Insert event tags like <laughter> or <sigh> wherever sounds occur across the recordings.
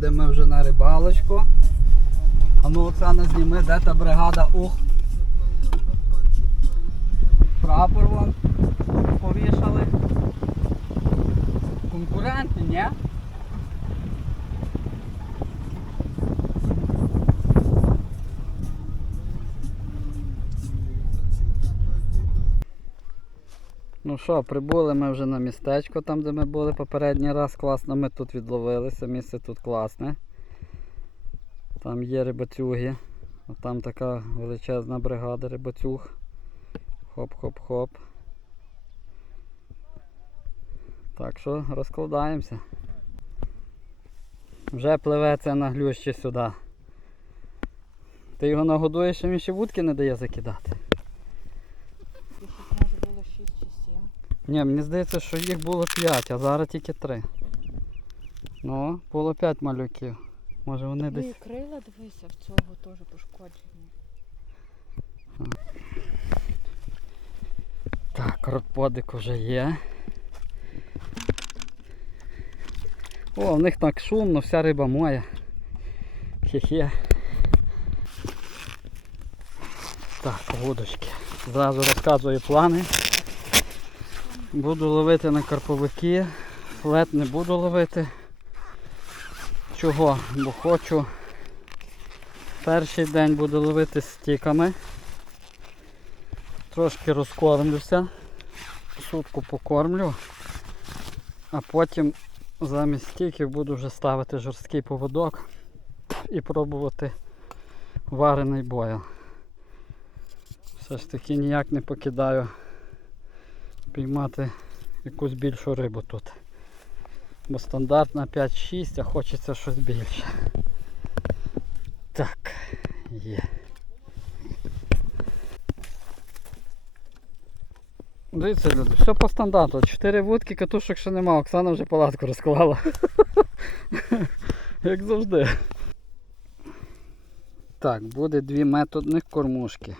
їдемо вже на рибалочку. А ну Оксана зніми, де та бригада ух. Прапор вон повішали. Конкуренти, ні? Ну що, прибули ми вже на містечко, там де ми були попередній раз. Класно ми тут відловилися, місце тут класне. Там є рибацюги. Там така величезна бригада рибацюг. Хоп-хоп-хоп. Так що розкладаємося. Вже пливе це на глющі сюди. Ти його нагодуєш, а він ще вудки не дає закидати. Їх може було 6 чи 7. Ні, мені здається, що їх було 5, а зараз тільки 3. Ну, було 5 малюків. Може вони Ну і десь. крила, дивися, в цього теж пошкоджені. Так, ротподик вже є. О, в них так шумно, вся риба моя. Хе-хе. Так, вудочки. Зразу розказую плани. Буду ловити на карповики. Флет не буду ловити. Чого? Бо хочу. Перший день буду ловити стіками. Трошки розкормлюся. Сутку покормлю. А потім замість стіків буду вже ставити жорсткий поводок і пробувати варений бойл. Все ж таки ніяк не покидаю піймати якусь більшу рибу тут. Бо стандартна 5-6, а хочеться щось більше. Так, є. Дивіться, люди, все по стандарту. Чотири вудки, катушок ще нема, Оксана вже палатку розклала. <laughs> Як завжди. Так, буде дві методних кормушки.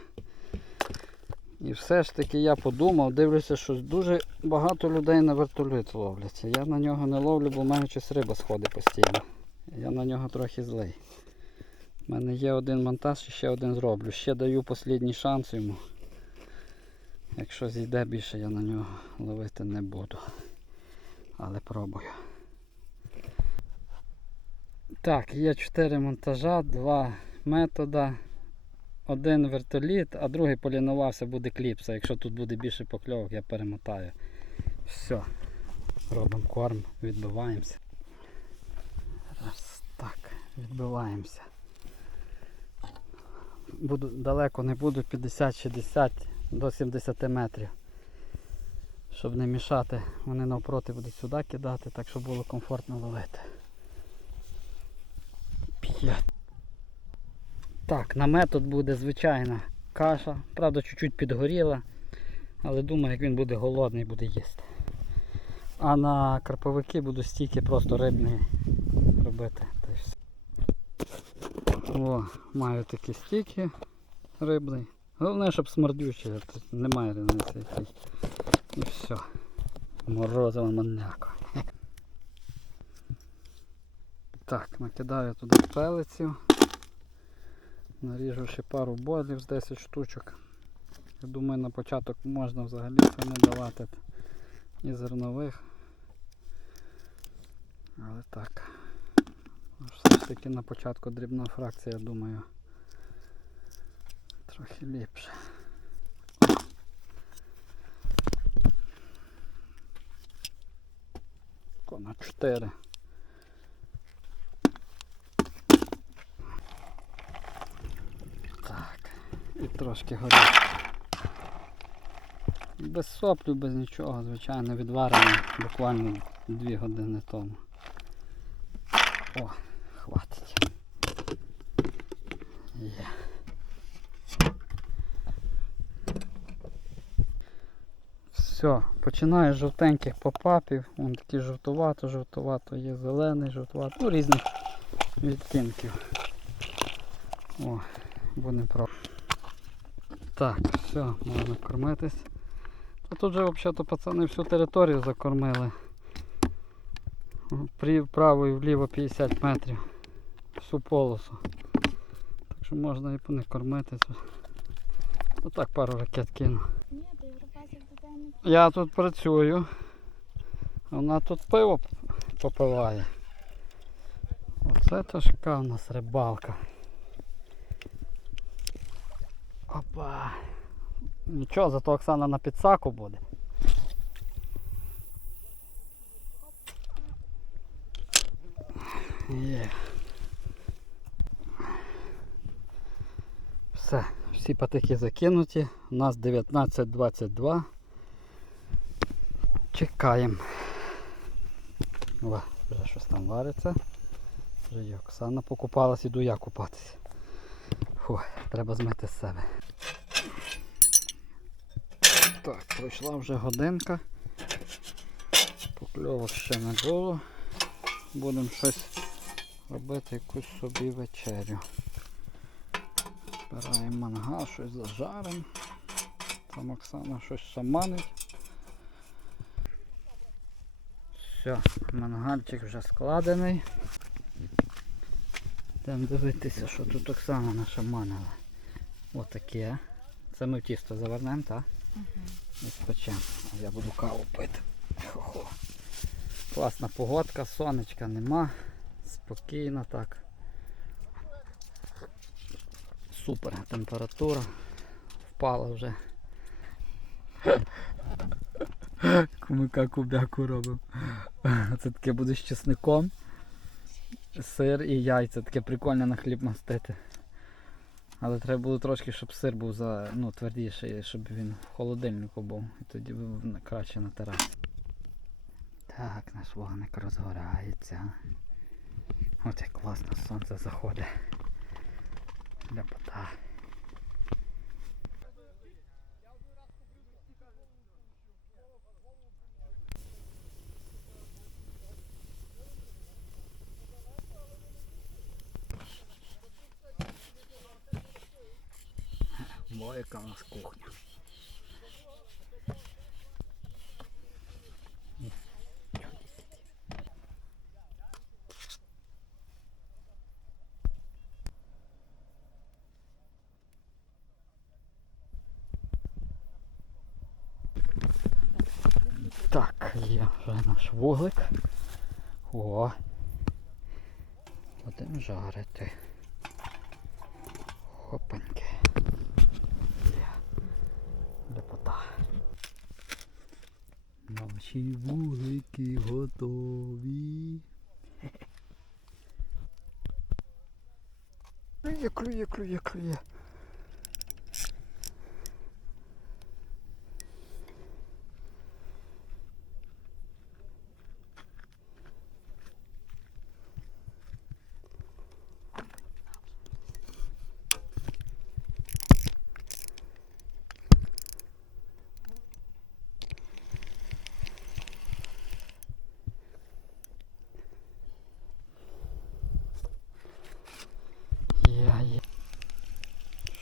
І все ж таки я подумав, дивлюся, що дуже багато людей на вертоліт ловляться. Я на нього не ловлю, бо в мене щось риба сходить постійно. Я на нього трохи злий. У мене є один монтаж і ще один зроблю. Ще даю останній шанс йому. Якщо зійде більше, я на нього ловити не буду. Але пробую. Так, є 4 монтажа, два метода. Один вертоліт, а другий полінувався, буде кліпса. Якщо тут буде більше покльовок, я перемотаю. Все. Робимо корм, відбиваємося. Раз, так, відбиваємося. Буду, далеко не буду, 50-60 до 70 метрів. Щоб не мішати, вони навпроти будуть сюди кидати, так щоб було комфортно ловити. П'ять. Так, на метод буде звичайна каша. Правда, чуть-чуть підгоріла. Але думаю, як він буде голодний, буде їсти. А на карповики буду стільки просто рибні робити. О, маю такі стіки рибний. Головне, щоб смердючий, тут немає різниці. І все. Морозова маньяко. Так, накидаю туди пелиців. Наріжу ще пару бойлів з 10 штучок. Я думаю на початок можна взагалі це не давати і зернових. Але так. Все ж таки на початку дрібна фракція, я думаю, трохи ліпше. На 4. І трошки горить. Без соплю, без нічого, звичайно, відварений буквально 2 години тому. О, хватить. Є. Все, починаю з жовтеньких попапів. Вон такі жовтувато, жовтувато, є зелений, жовтувато, ну різних відтінків. О, будемо про. Так, все, можна кормитись. А тут же взагалі пацани всю територію закормили. Вправо і вліво 50 метрів. всю полосу. Так що можна і по них кормити. Це- Отак пару ракет кину. Я тут працюю. Вона тут пиво попиває. Оце тяжка у нас рибалка. Опа. Нічого, зато Оксана на підсаку буде. Є. Все, всі патики закинуті. У нас 19.22. Чекаємо. О, вже щось там вариться. Вже є Оксана покупалась, іду я купатися. Фу, треба змити з себе. Так, пройшла вже годинка. Покльовок ще не було. Будемо щось робити, якусь собі вечерю. Збираємо мангал, щось зажаримо. Там Оксана щось саманить. Все, мангальчик вже складений. Йдемо дивитися, що тут Оксана нашаманила. Отаке. Це ми в тісто завернемо, так? І спечемо. Я буду каву пити. Хо-хо. Класна погодка, сонечка нема. Спокійно так. Супер температура. Впала вже. Кумика кубяку робимо. Це таке буде з чесником. Сир і яйця. Таке прикольне на хліб мастити. Але треба було трошки, щоб сир був за, ну, твердіший, щоб він в холодильнику був. І тоді краще на терасі. Так, наш вогник розгорається. От як класно сонце заходить. Ляпота. Яка у нас кухня. Так, є вже наш вуглик. О. Будемо жарити. Хопаньки. Клює, клює,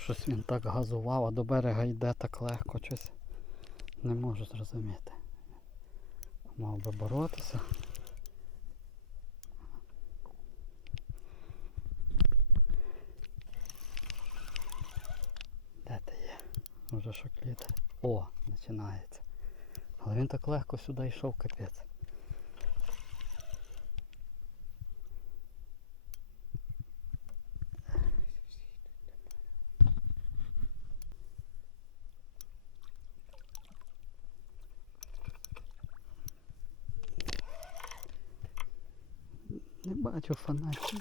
Щось він так газував, а до берега йде так легко щось. Не можу зрозуміти. Мав би боротися. Де ти є? Може шокліти. О, починається. Але він так легко сюди йшов, капець. Не бачу.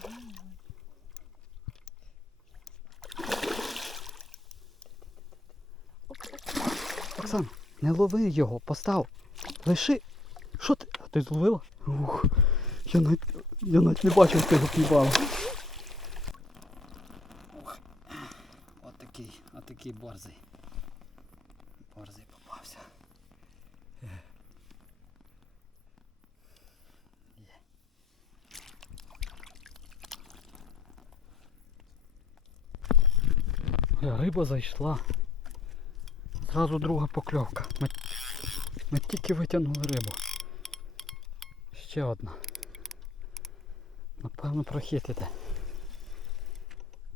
Оксан, не лови його, постав. Лиши. Що ти? А ти зловила? Ух, я навіть, я навіть не бачив цього півала. Ух. Отакий, отакий. Борзий Риба зайшла. Зразу друга покльовка. Ми, ми тільки витягнули рибу. Ще одна. Напевно прохід іде.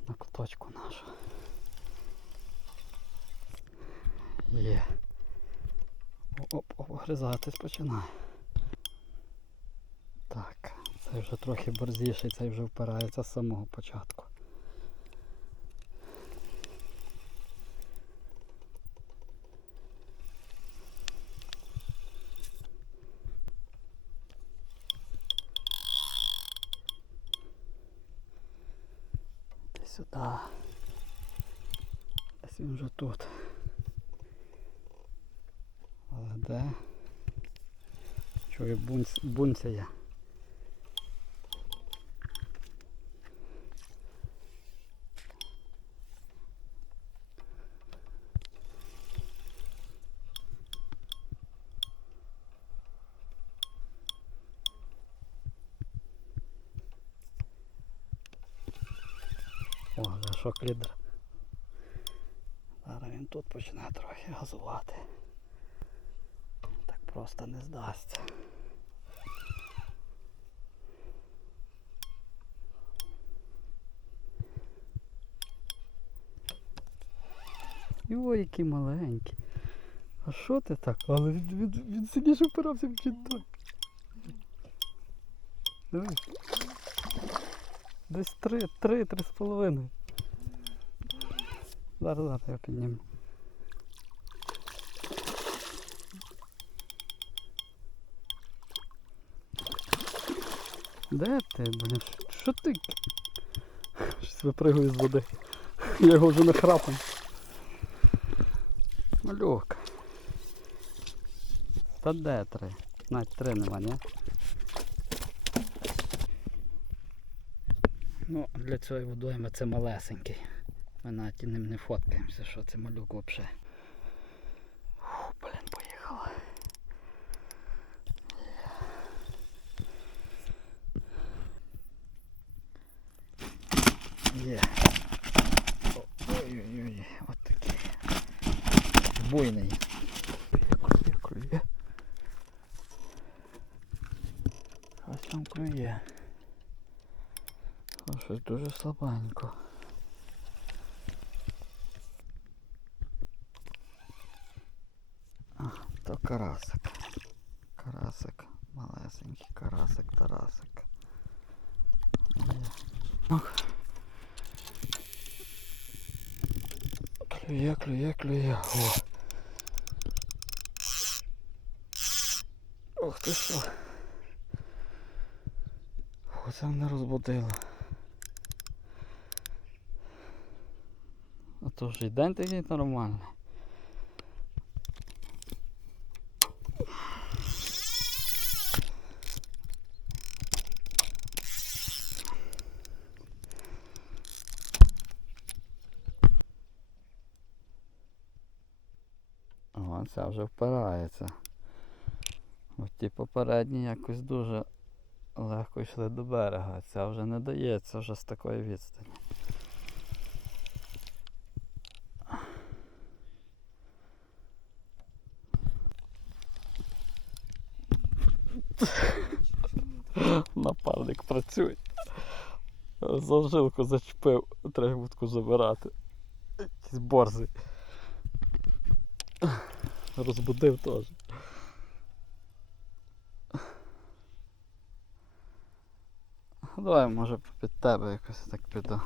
на куточку нашу. Є. Оп, обгризатись починає. Так, цей вже трохи борзіший, цей вже впирається з самого початку. Тут. Але де? Чую бунц, бунцяє. О, зайшов лідер. Тут почне трохи газувати. Так просто не здасться. Ой, які маленькі. А що ти так? Але він, він, він сидиш опирався в кінтой. Дивись. Десь три, три, три з половиною. Зараз, зараз я підніму. Де ти, блін? Що ти? Щось випригує з води. Я його вже не нахрапом. Малюк. Та де три? Навіть три нема, ні? Ну, для цієї водойми це малесенький. Ми навіть ним не фоткаємося, що це малюк взагалі. Фу, блін, поїхала. Є. О, Ой-ой-ой, от такий. Буйний. Клює, клює. Ось там клює. О, щось дуже слабенько. А, то карасик. Карасик. Малесенький карасик, тарасик. Клює, клює, клює. О. Ох ти що. О, це мене розбудило. А то вже день такий нормальний. О, ця вже впирається. От ті попередні якось дуже легко йшли до берега, ця вже не дається вже з такої відстані. За жилку зачепив, треба вудку забирати. Якийсь борзий. Розбудив теж. Давай, може під тебе якось так піду.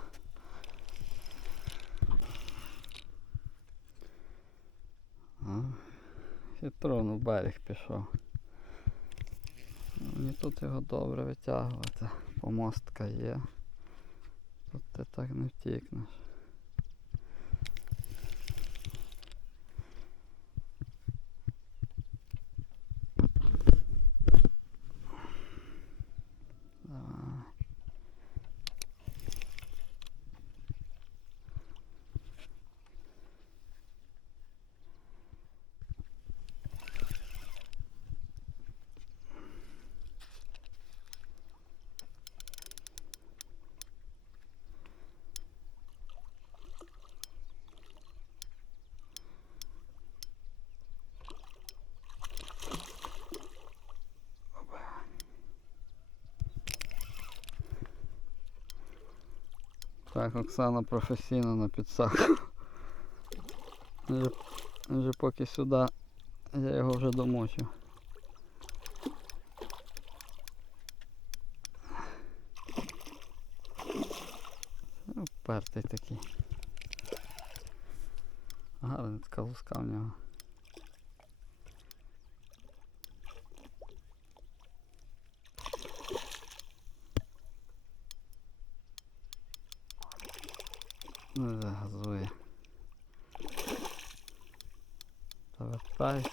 Хитро на берег пішов. Мені тут його добре витягувати. Помостка є. Ти так не втікнеш. Так, Оксана професійно на підсах. Вже, вже поки сюди я його вже домочив. Упертий такий. Гарна така луска в нього. Ну, загазує. Завертайся.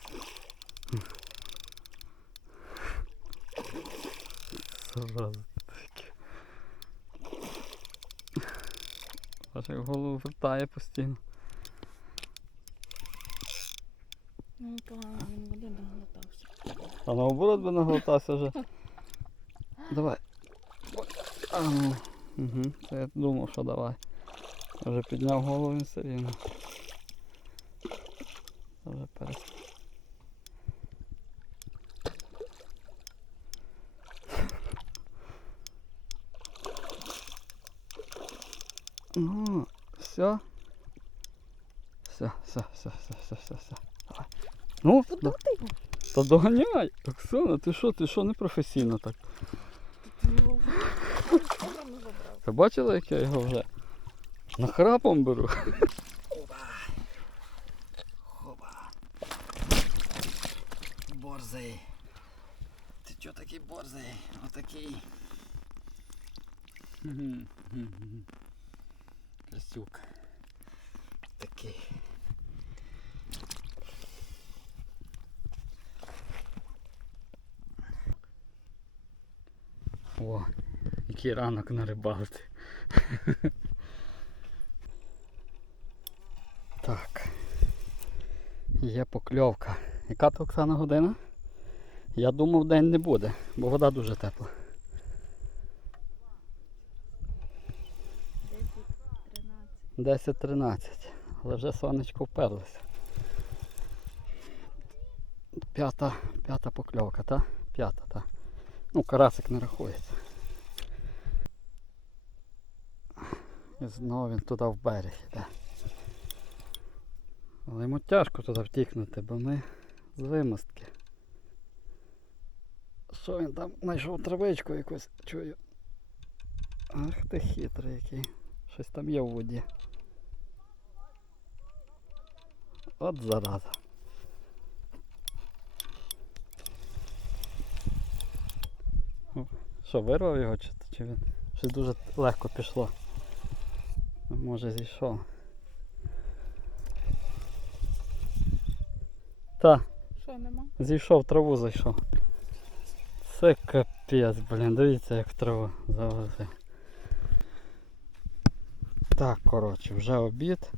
Сразу таке. Аж як голову вертає постійно. Ну, погано, він води наглотався. А наоборот би наглотався вже. Давай. А, ну. Угу. Це я думав, що давай. Вже підняв голову він все рівно. Вже перестав. Ну, все. Все, все, все, все, все, все. Давай. Ну, да- ти та доганяй. Оксана, ти що, ти що не професійно так? Ти бачила, як я його вже нахрапом беру? Хоба. Борзий. Ти чого такий борзий? Отакий. Красюк. Такий. О, який ранок на. <laughs> Так. Є покльовка. Яка то Оксана година? Я думав день не буде, бо вода дуже тепла. 10, 13. 10-13. Але вже сонечко вперлося. П'ята, п'ята покльовка, та? П'ята, та. Ну, карасик не рахується. І знову він туди в берег йде. Але йому тяжко туди втікнути, бо ми з вимостки. Що він там знайшов травичку якусь, чую. Ах ти хитрий який. Щось там є в воді. От зараза. Що, вирвав його чи, чи він? Щось дуже легко пішло. Може зійшов. Та, Що, нема? зійшов, траву зайшов. Це капець, блін, дивіться як в траву завозив. Так, коротше, вже обід.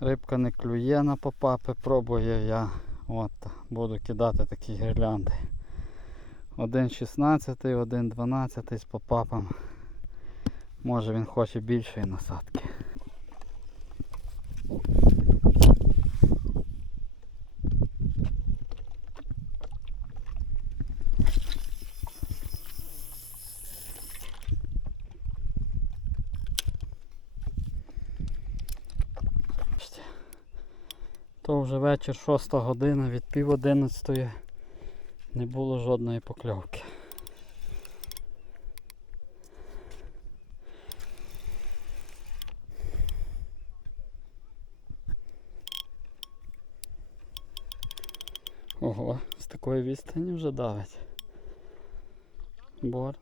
Рибка не клює на попапи, пробую я. От, буду кидати такі гірлянди. Один 16, один 12 з попапом. Може він хоче більшої насадки. То вже вечір 6 година, від пів одинадцятої не було жодної покльовки. Ого, з такої відстані вже давить. Бор...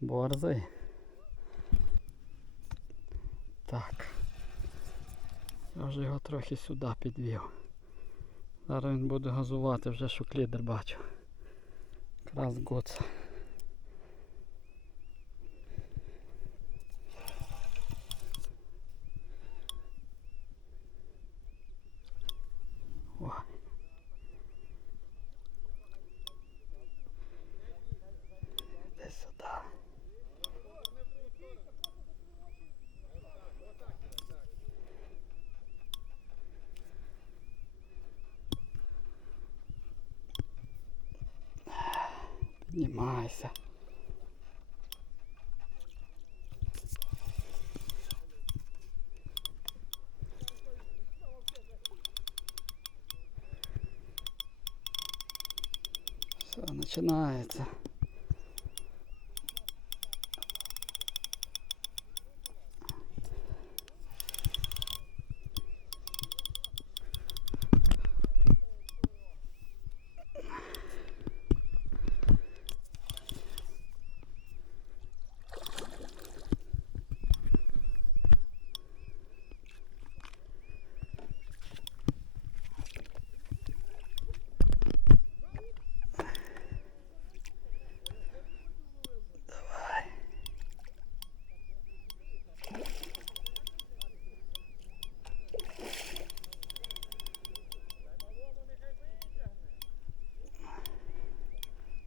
Борзий. Так. Я вже його трохи сюди підвів. Зараз він буде газувати, вже шуклідер бачу. Якраз гоц. Тримайся. Все, починається.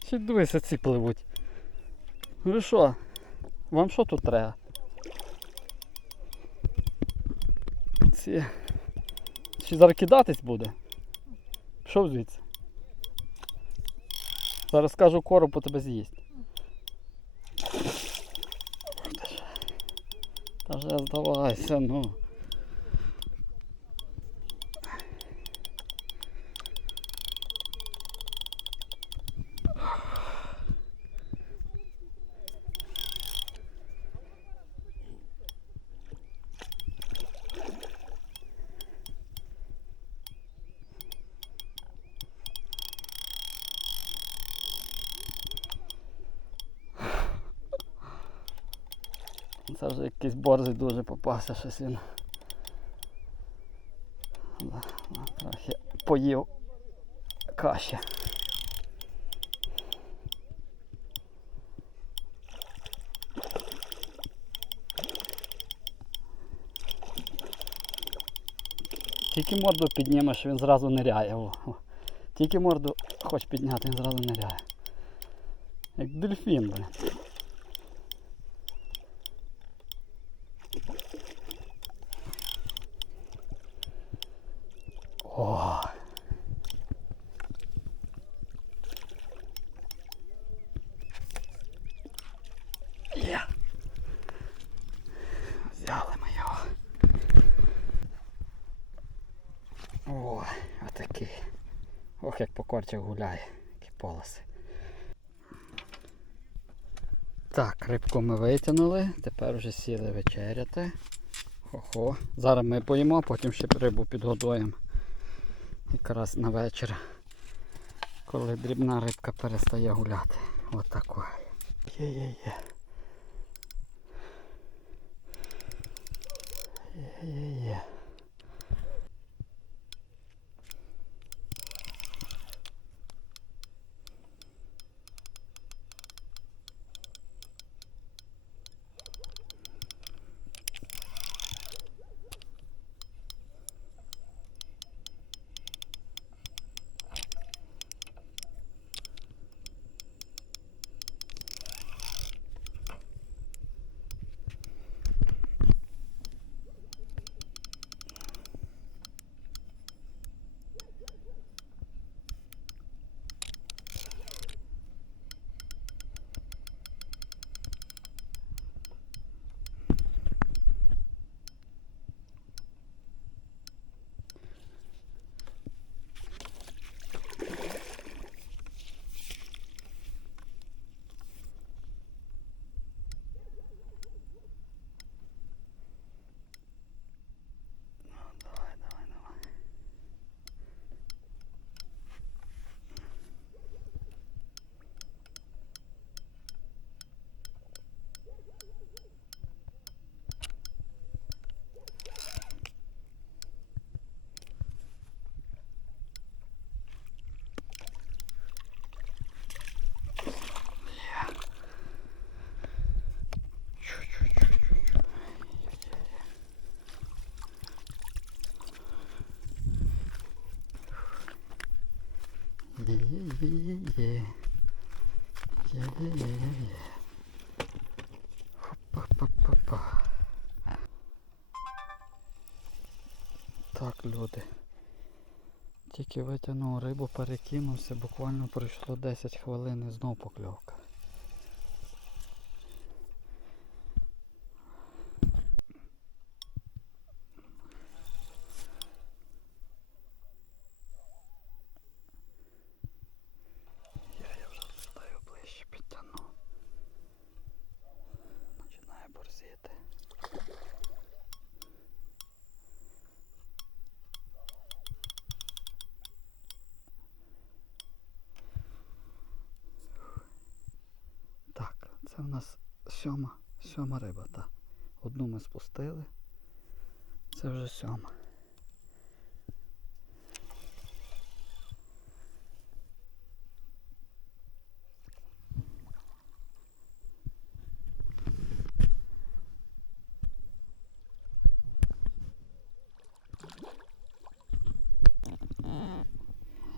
Ще дивися, ці пливуть. Ви що? Вам що тут треба? Ці. Ще зараз кидатись буде. Пішов звідси. Зараз скажу коропу тебе з'їсть. Та вже здавайся, ну. Це вже якийсь борзий дуже попався щось він. Трохи поїв каші. Тільки морду піднімеш, він зразу ниряє. О, о. Тільки морду хоч підняти, він зразу ниряє. Як дельфін, блин. О. Є. Взяли ми його. О, отакий. Ох, як по корчах гуляє, які полоси. Так, рибку ми витягнули, тепер вже сіли вечеряти. Хо-хо. Зараз ми поїмо, потім ще рибу підгодуємо. Якраз на вечір, коли дрібна рибка перестає гуляти. От тако. Є-є-є. Є-є-є. Є-є-є-є. Хопа-па-па-па. Так, люди. Тільки витягнув рибу, перекинувся, буквально пройшло 10 хвилин і знов покльовка. Я, я вже звідти. Так, це в нас сьома, сьома риба, так. Одну ми спустили. Це вже сьома.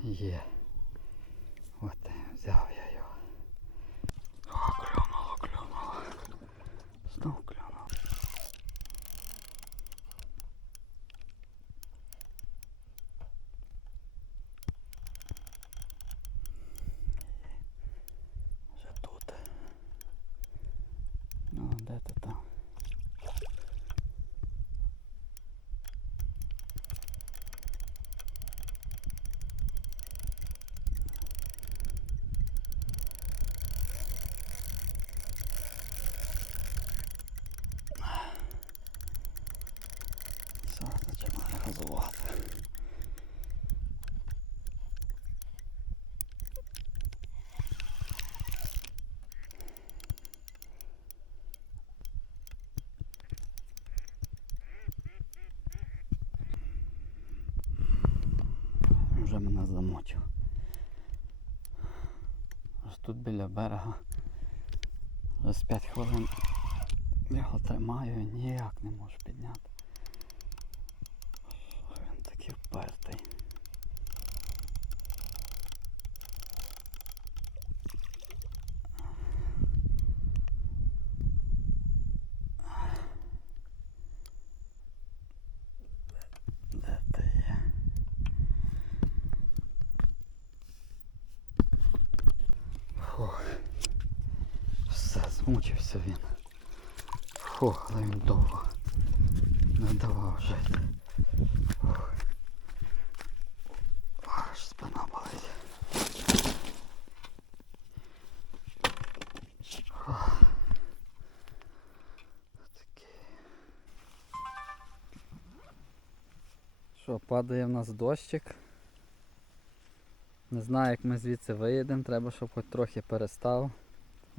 Є. От, взяв я його. О, клюнуло, клюнуло. Знов клюнуло. Вже тут. Ну, де ти там? Все, газувати. Вже мене замочив. Аж тут біля берега. З 5 хвилин його тримаю ніяк не можу підняти. Він такий впертий. Де ти є? Фух. Все, змучився він. Фух, але він довго не давав жити. Фух. Аж спина болить. Що, падає в нас дощик. Не знаю, як ми звідси виїдемо, треба, щоб хоч трохи перестав.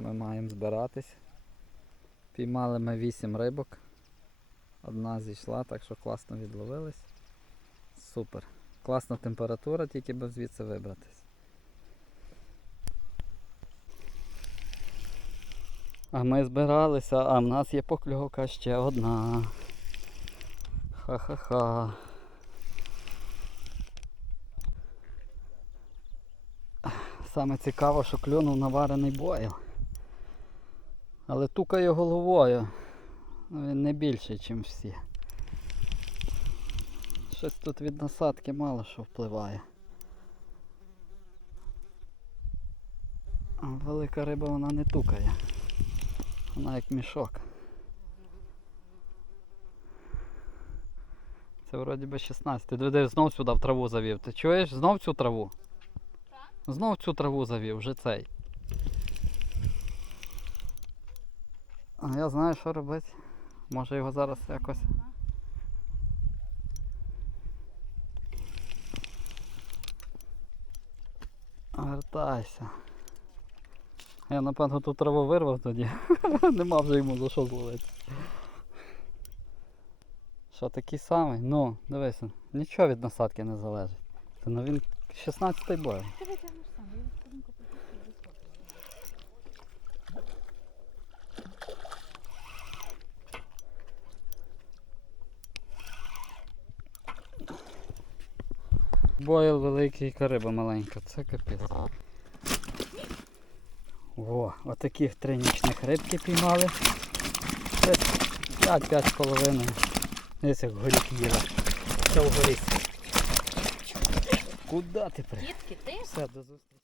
Ми маємо збиратись. Піймали ми 8 рибок. Одна зійшла, так що класно відловились. Супер. Класна температура, тільки би звідси вибратись. А ми збиралися, а в нас є покльовка ще одна. Ха-ха-ха. Саме цікаво, що клюнув наварений бойл. Але тукає головою. Ну, Він не більший, ніж всі. Щось тут від насадки мало що впливає. Велика риба вона не тукає. Вона як мішок. Це вроді би 16. Ти диви, знов сюди в траву завів. Ти чуєш? Знов цю траву? Знов цю траву завів, вже цей. А я знаю, що робити. Може його зараз якось. Вертайся. Я напевно ту траву вирвав тоді. <laughs> Нема вже йому за що зловити. Що такий самий? Ну, дивися, нічого від насадки не залежить. Та ну він 16-й бой. Ти витягнеш сам, я сторінку потім Бойл великий кариба маленька, це капець. Во, отаких три нічних рибки піймали. Це 5-5 з половиною. Десь як горіх їла. Це вгорі. Куди ти при? Дітки, ти? Все, до зустрічі.